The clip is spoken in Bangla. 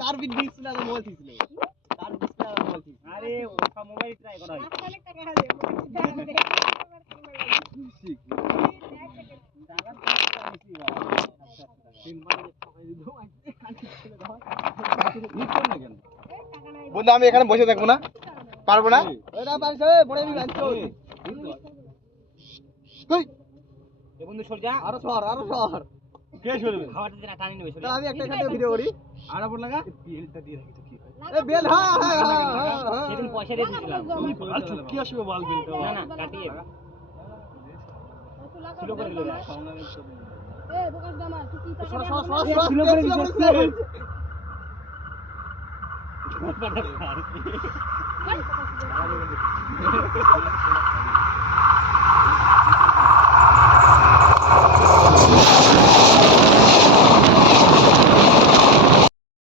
কার বিট দিছিল আর মোবাইল দিছিল কার ডিসপ্লে আর মোবাইল দিছিল আরে ওটা মোবাইল ট্রাই করা হয় আজকাল একটা দেখা যায় বন্ধু আমি এখানে বসে থাকবো না পারবো না ওটা পারছে বড় আমি বাঁচছো কই এ বন্ধু সর যা আরো সর কে সরবে হাওয়াটা দিনা টানি নেবে সর আমি একটা এখানে ভিডিও করি আর উপর লাগা বেলটা দিয়ে রাখি তো কি হয় এ বেল হ্যাঁ সেদিন পয়সা দিয়ে দিছিলাম আচ্ছা কি আসবে বল বেলটা না না কাটিয়ে স্লো করে দিলো এ দোকান দামা তুই কি টাকা স্লো করে দিছিস